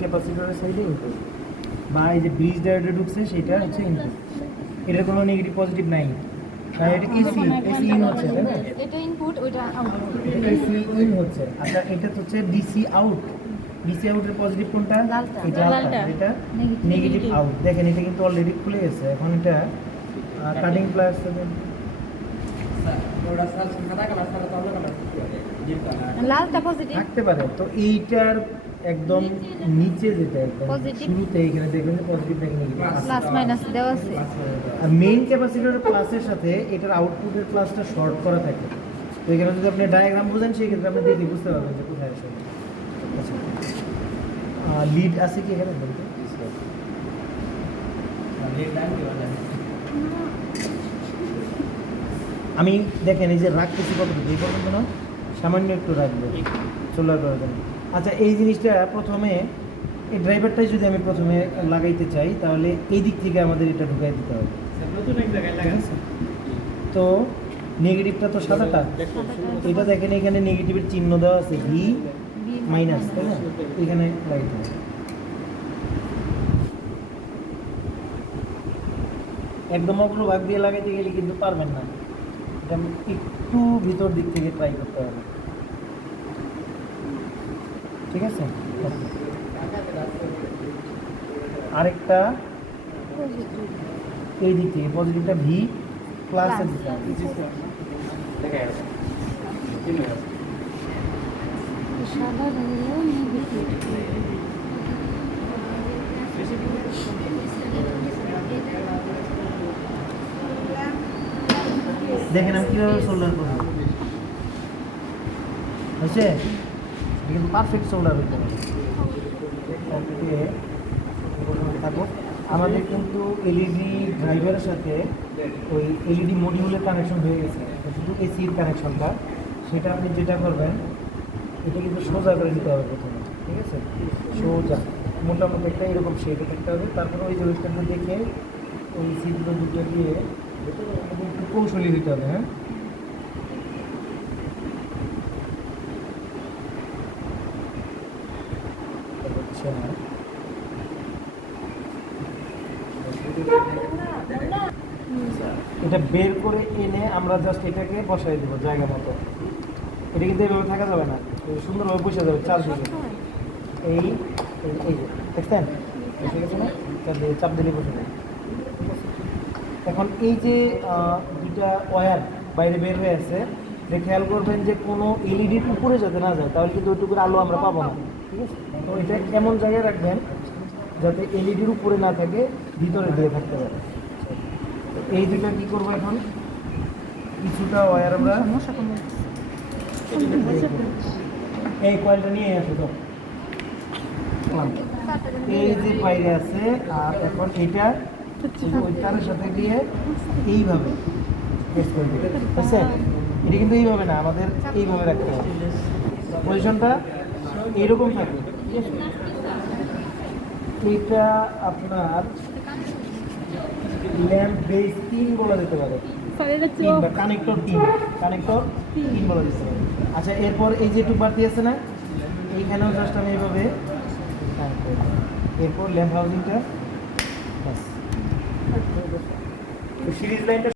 ক্যাপাসিটরের সাইডে ইনপুট, বা এই যে ব্রিজ ডায়োডে ঢুকছে সেটা হচ্ছে ইনপুট। এটার কোনো নেগেটিভ পজিটিভ নাই, তাই এটা এসি এসি ইন হচ্ছে, তাই না? এটা ইনপুট, ওটা আউটপুট। এটা এসি ইন হচ্ছে। আচ্ছা, এটা তো হচ্ছে ডিসি আউট। ডিসি আউটের পজিটিভ কোনটা? লালটা। এটা লালটা, এটা নেগেটিভ আউট। দেখেন এটা কিন্তু অলরেডি খুলে গেছে। এখন এটা কাটিং প্লাস লালটা পজিটিভ থাকতে পারে। তো এইটার একদম নিচে যেটা একদম Positive. শুরুতে এখানে দেখবেন যে পজিটিভ থেকে নেগেটিভ, প্লাস মাইনাস দেওয়া আছে। আর মেইন ক্যাপাসিটরের প্লাসের সাথে এটার আউটপুটের প্লাসটা শর্ট করা থাকে। তো এখানে যদি আপনি ডায়াগ্রাম বোঝেন সেই ক্ষেত্রে আপনি দেখে বুঝতে পারবেন যে কোথায় আসলে। আচ্ছা, লিড আছে কি এখানে বলতে? আমি দেখেন এই যে রাখতেছি কতটুকু, এই পর্যন্ত না, সামান্য একটু রাখবো সোলার করার জন্য। আচ্ছা, এই জিনিসটা প্রথমে এই ড্রাইভারটাই যদি আমি প্রথমে লাগাইতে চাই তাহলে এই দিক থেকে আমাদের এটা ঢুকাই দিতে হবে, ঠিক আছে? তো নেগেটিভটা তো সাদাটা, এটা দেখেন এখানে নেগেটিভের চিহ্ন দেওয়া আছে, ভি মাইনাস, তাই না? এখানে লাগাইতে হবে। একদম অগ্রভাগ দিয়ে লাগাইতে গেলে কিন্তু পারবেন না, এটা একটু ভিতর দিক থেকে ট্রাই করতে হবে, ঠিক আছে? আরেকটা এই দিক থেকে পজিটিভটা ভি প্লাসে দিতে হবে। সাদা হলো নেগেটিভ। দেখেন আমি কীভাবে সোল্ডার করবো, হয়েছে? কিন্তু পারফেক্ট সোল্ডার হইতে হবে। ওকে, থাকো। আমাদের কিন্তু এলইডি ড্রাইভারের সাথে ওই এলইডি মডিউলের কানেকশন হয়ে গেছে, শুধু এসির কানেকশনটা। সেটা আপনি যেটা করবেন, এটা কিন্তু সোজা করে দিতে হবে প্রথমে, ঠিক আছে? সোজা মোটামুটি একটা এরকম শেপে থাকতে হবে। তারপরে ওই যে ওইখানটা দেখে ওই সিটগুলো দুটো দিয়ে একটু কৌশলী হইতে হবে, হ্যাঁ? হচ্ছে না, এটা বের করে এনে আমরা জাস্ট এটাকে বসাই দেবো জায়গা মতো। এটা কিন্তু এইভাবে থাকা যাবে না, সুন্দরভাবে বসে যাবে চাপ দিলে। এই এই যে দেখছেন বসে গেছে না, চাপ দিলে বসে যাবে। এখন এই যে দুটা ওয়্যার বাইরে বের হয়ে আছে, যে খেয়াল করবেন যে কোনো এলইডির উপরে যাতে না যায়, তাহলে কিন্তু ওইটুকুর আলো আমরা পাবো না, ঠিক আছে? তো এটা এমন জায়গায় রাখবেন যাতে এলইডির উপরে না থাকে, ভিতরে দিয়ে থাকতে পারে। এই দুটা কি করবো এখন, কিছুটা ওয়্যার আমরা এই কয়েলটা নিয়ে আসো তো, এই যে বাইরে আছে। আর এখন এটা ওই তারের সাথে দিয়ে এইভাবে প্রেস করে দিবে, বুঝছে? এটা কিন্তু এইভাবে না, আমাদের এইভাবে রাখতে হবে, পজিশনটা এইরকম থাকবে, ঠিক আছে? এইটা আপনার ল্যাম্প বেস 3 বলা যেতে পারে, কানেক্টর 3 বলা যেতে পারে। আচ্ছা, এরপর এই যে একটু বাড়তি আছে না, এইখানেও জাস্ট আমি এইভাবে, এরপর ল্যাম্প হাউজিংটা, সিরিজ লাইনটা